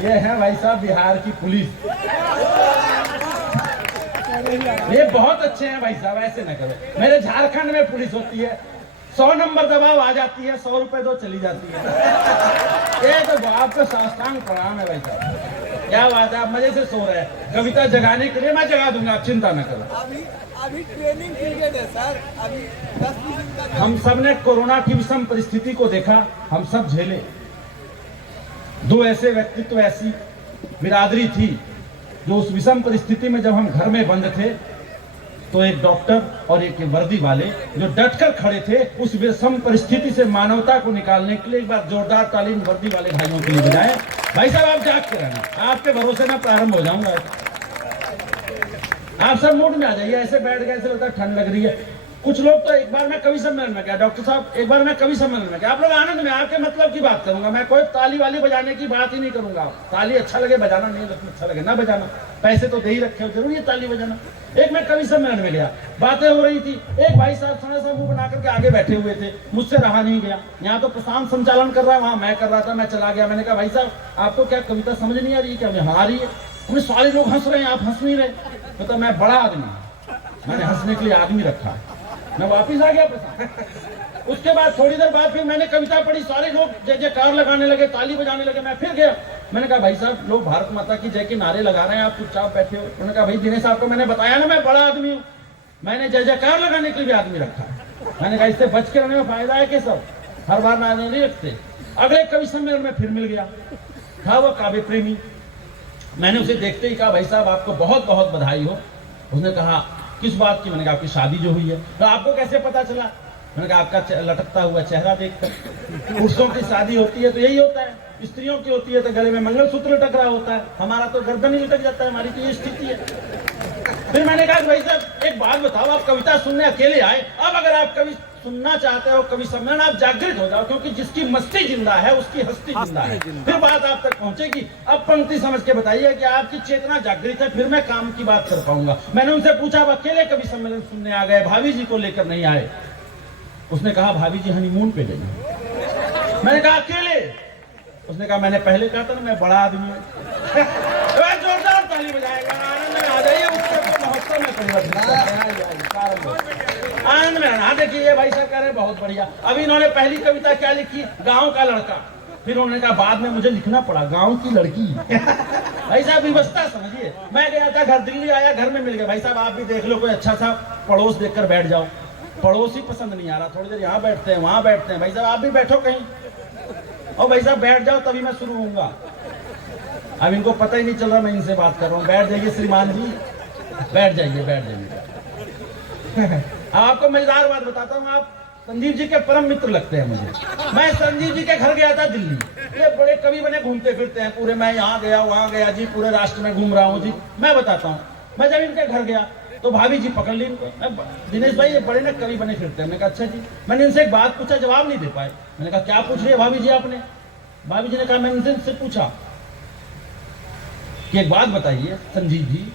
ये है भाई साहब बिहार की पुलिस। ये बहुत अच्छे हैं भाई साहब, ऐसे ना करो। मेरे झारखंड में पुलिस होती है, 100 नंबर दबाव आ जाती है, 100 रुपए दो चली जाती है। ये तो आपको साष्टांग प्रणाम है भाई साहब, क्या बात है, आप मजे से सो रहे हैं। कविता जगाने के लिए मैं जगा दूंगा, आप चिंता न करो। अभी ट्रेनिंग पीरियड है सर, अभी 10-20 दिन का। हम सब ने कोरोना की विषम परिस्थिति को देखा, हम सब झेले। दो ऐसे व्यक्तित्व, ऐसी बिरादरी थी जो उस विषम परिस्थिति में जब हम घर में बंद थे, तो एक डॉक्टर और एक वर्दी वाले जो डटकर खड़े थे उस विषम परिस्थिति से मानवता को निकालने के लिए। एक बार जोरदार तालीम वर्दी वाले भाइयों के लिए बजाएं। भाई साहब आप जाग के रहना, आपके भरोसे में प्रारंभ हो जाऊंगा। आप सब मूड में आ जाइए, ऐसे बैठ गए ऐसे लगता है ठंड लग रही है। कुछ लोग तो एक बार मैं कवि सम्मेलन में गया, डॉक्टर साहब एक बार मैं कवि सम्मेलन में गया, आप लोग आनंद में, आपके मतलब की बात करूंगा मैं, कोई ताली वाली बजाने की बात ही नहीं करूंगा। ताली अच्छा लगे बजाना, नहीं अच्छा लगे ना बजाना, पैसे तो दे ही रखे हो, जरूरी है ताली बजाना। एक मैं कवि सम्मेलन में गया, बातें हो रही थी, एक भाई साहब थोड़ा सा मुंह बना करके आगे बैठे हुए थे, मुझसे रहा नहीं गया। यहाँ तो प्रशांत संचालन कर रहा है, वहां मैं कर रहा था, मैं चला गया। मैंने कहा भाई साहब आपको क्या कविता समझ नहीं आ रही है क्या? हमें आ रही है। उन्हें सारे लोग हंस रहे हैं, आप हंस नहीं रहे। तो मैं बड़ा आदमी, मैंने हंसने के लिए आदमी रखा, मैं वापिस आ गया प्रशांत। उसके बाद थोड़ी देर बाद फिर मैंने कविता पढ़ी, सारे लोग जय जयकार लगाने लगे, ताली बजाने लगे। मैं फिर गया, मैंने कहा भाई साहब लोग भारत माता की जय के नारे लगा रहे हैं, आप चुपचाप बैठे हो। उन्होंने कहा भाई दिनेश साहब को मैंने बताया ना मैं बड़ा आदमी हूँ, मैंने जय जयकार लगाने के लिए भी आदमी रखा। मैंने कहा इससे बच के रहने में फायदा है कि सब हर बार नारे नहीं रखते। अगले कवि सम्मेलन में फिर मिल गया, था वो काव्य प्रेमी। मैंने उसे देखते ही कहा भाई साहब आपको बहुत बहुत बधाई हो। उसने कहा किस बात की? मैंने कहा आपकी शादी जो हुई है। तो आपको कैसे पता चला? मैंने कहा आपका लटकता हुआ चेहरा देखकर। पुरुषों की शादी होती है तो यही होता है, स्त्रियों की होती है तो गले में मंगलसूत्र लटक रहा होता है, हमारा तो गर्दन ही लटक जाता है, हमारी तो ये स्थिति है। फिर मैंने कहा भाई साहब एक बात बताओ, आप कविता सुनने अकेले आए, अब अगर आप कवि सुनना चाहते हो कवि सम्मेलन, आप जागृत हो जाओ, क्योंकि जिसकी मस्ती जिंदा है उसकी हस्ती जिंदा है। फिर बात आप तक पहुंचेगी। अब पंक्ति समझ के बताइए कि आपकी चेतना जागृत है, फिर मैं काम की बात कर पाऊंगा। मैंने उनसे पूछा आप अकेले कवि सम्मेलन सुनने आ गए, भाभी जी को लेकर नहीं आए? उसने कहा भाभी जी हनीमून पे गई। मैंने कहा अकेले? उसने कहा मैंने पहले कहा था ना मैं बड़ा आदमी हूँ। जोरदार ताली बजाएगा, आनंद में आ जाइए, उसको महोत्सव में परिवर्तित आनंद में आना। देखिए ये भाई साहब कह रहे हैं बहुत बढ़िया। अभी इन्होंने पहली कविता क्या लिखी? गांव का लड़का। फिर उन्होंने कहा बाद में मुझे लिखना पड़ा गांव की लड़की। भाई साहब व्यवस्था समझिए। मैं गया था घर, दिल्ली आया, घर में मिल गया। भाई साहब आप भी देख लो कोई अच्छा सा पड़ोस देखकर बैठ जाओ। पड़ोस ही पसंद नहीं आ रहा, थोड़ी देर यहाँ बैठते हैं वहां बैठते हैं। भाई साहब आप भी बैठो कहीं, और भाई साहब बैठ जाओ तभी मैं शुरू होऊंगा। अब इनको पता ही नहीं चल रहा मैं इनसे बात कर रहा हूँ। बैठ जाइए श्रीमान जी, बैठ जाइए बैठ जाइए। आपको मजेदार बात बताता हूँ, आप संजीव जी के परम मित्र लगते हैं मुझे। मैं संजीव जी के घर गया था दिल्ली, ये बड़े कवि बने घूमते फिरते हैं पूरे, मैं यहाँ गया वहाँ गया जी, पूरे राष्ट्र में घूम रहा हूँ जी। मैं बताता हूँ, मैं जब इनके घर गया तो भाभी जी पकड़ ली इनको, दिनेश भाई ये बड़े ना कवि बने फिरते हैं। मैंने कहा अच्छा जी। मैंने इनसे एक बात पूछा, जवाब नहीं दे पाए। मैंने कहा क्या पूछ रही है भाभी जी आपने? भाभी जी ने कहा मैंने इनसे पूछा कि एक बात बताइए संजीव जी,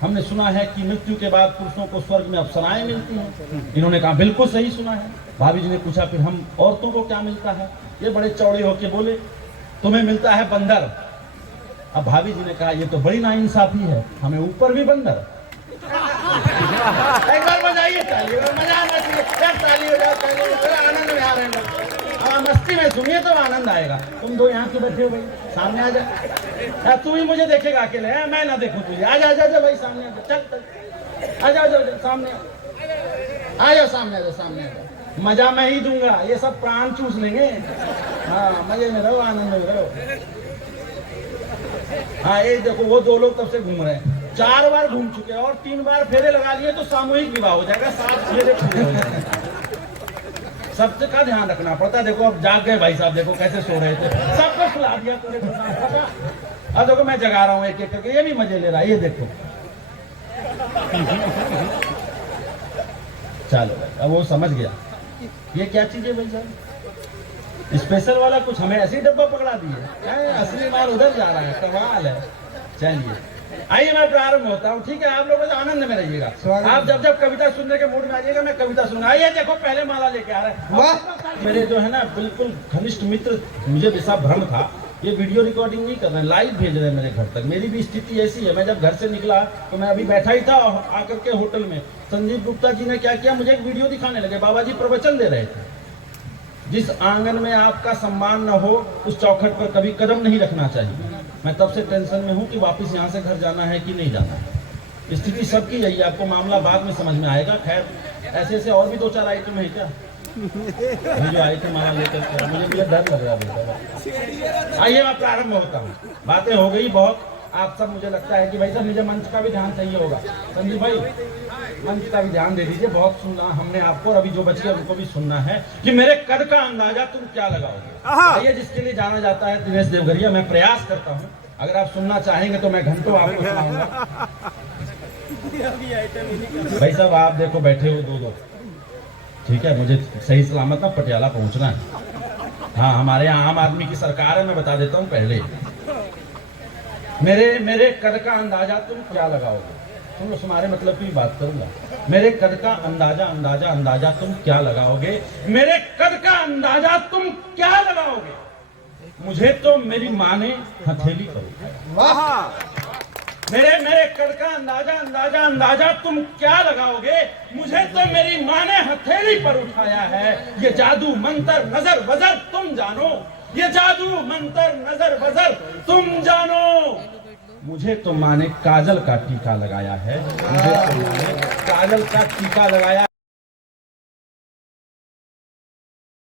हमने सुना है कि मृत्यु के बाद पुरुषों को स्वर्ग में अप्सराएं मिलती हैं। इन्होंने कहा बिल्कुल सही सुना है। भाभी जी ने पूछा फिर हम औरतों को क्या मिलता है? ये बड़े चौड़े होके बोले तुम्हें मिलता है बंदर। अब भाभी जी ने कहा ये तो बड़ी नाइंसाफी है, हमें ऊपर भी बंदर। एक बार बजाइए ताली, मजा आना चाहिए, ताली हो जाओ, आनंद में आ रहे हैं। मस्ती में सुनिए तो आनंद आएगा। तुम दो यहाँ क्यों बैठे हो भाई? सामने आ जा, तू ही मुझे देखेगा अकेले है, मैं ना देखूं तुझे। आ जा भाई सामने आ जा, चल आ जाओ सामने आ जाओ, सामने आ जाओ, सामने आ जाओ। मजा मैं ही दूंगा, ये सब प्राण चूस लेंगे। हाँ मजे में रहो, आनंद में रहो। हाँ ये देखो वो दो लोग तब से घूम रहे हैं, 4 बार घूम चुके और 3 बार फेरे लगा लिए तो सामूहिक विवाह हो जाएगा। 7 फेरे पूरे हो जाएंगे। सबसे का ध्यान रखना पड़ता है। देखो अब जाग गए भाई साहब, देखो कैसे सो रहे थे, सबको सुला दिया पूरे। अब देखो मैं जगा रहा हूँ एक एक करके, ये भी मजे ले रहा है, ये देखो। चलो अब वो समझ गया ये क्या चीज है भाई साहब। स्पेशल वाला कुछ हमें ऐसे ही डब्बा पकड़ा दिए, असली माल उधर जा रहा है, कमाल है। चलिए आइए मैं प्रारंभ होता हूँ, ठीक है? आप लोग आनंद में रहिएगा। आप जब जब कविता सुनने के मूड में आइएगा मैं कविता सुनूंगा। आइए देखो पहले माला लेके आ रहा है। मेरे जो है ना बिल्कुल घनिष्ठ मित्र, मुझे दिशा भ्रम था ये वीडियो रिकॉर्डिंग नहीं कर रहे हैं, लाइव भेज रहे हैं मेरे घर तक। मेरी भी स्थिति ऐसी है, मैं जब घर से निकला तो मैं अभी बैठा ही था आकर के होटल में, संदीप गुप्ता जी ने क्या किया, मुझे एक वीडियो दिखाने लगे। बाबा जी प्रवचन दे रहे थे, जिस आंगन में आपका सम्मान न हो उस चौखट पर कभी कदम नहीं रखना चाहिए। मैं तब से टेंशन में हूँ कि वापस यहाँ से घर जाना है कि नहीं जाना है। स्थिति सबकी यही है, आपको मामला बाद में समझ में आएगा। खैर ऐसे ऐसे और भी 2-4 आइटम है क्या, अभी जो आइटम वहाँ लेकर मुझे डर लग रहा है। आइए मैं प्रारंभ होता हूँ, बातें हो गई बहुत। आप सब मुझे लगता है कि भाई साहब मुझे मंच का भी ध्यान चाहिए होगा। संदीप भाई मंच का भी ध्यान दे दीजिए, बहुत सुनना हमने आपको और अभी जो बच गया उनको भी सुनना है कि मेरे कद का अंदाजा तुम क्या लगाओगे। आइए, जिसके लिए जाना जाता है दिनेश देवघरिया, मैं प्रयास करता हूँ, अगर आप सुनना चाहेंगे तो मैं घंटों आपको सुनाऊंगा। भाई साहब आप देखो बैठे हो दो, ठीक है, मुझे सही सलामत ना पटियाला पहुंचना है। हाँ, हमारे यहाँ आम आदमी की सरकार है, मैं बता देता हूँ पहले। मेरे कद का अंदाजा तुम क्या लगाओगे, तुम तुम्हारे मतलब की बात करूंगा। मेरे कद का अंदाजा तुम क्या लगाओगे, मेरे कद का अंदाजा तुम क्या लगाओगे, मुझे तो मेरी माँ ने हथेली करो। वाह। मेरे कद का अंदाजा तुम क्या लगाओगे, मुझे तो मेरी माँ ने हथेली पर उठाया है। ये जादू मंतर नजर बजर तुम जानो, ये जादू मंतर नजर बजर तुम जानो। मुझे तो माँ ने काजल का टीका लगाया है, मुझे तो माँ ने काजल का टीका लगाया।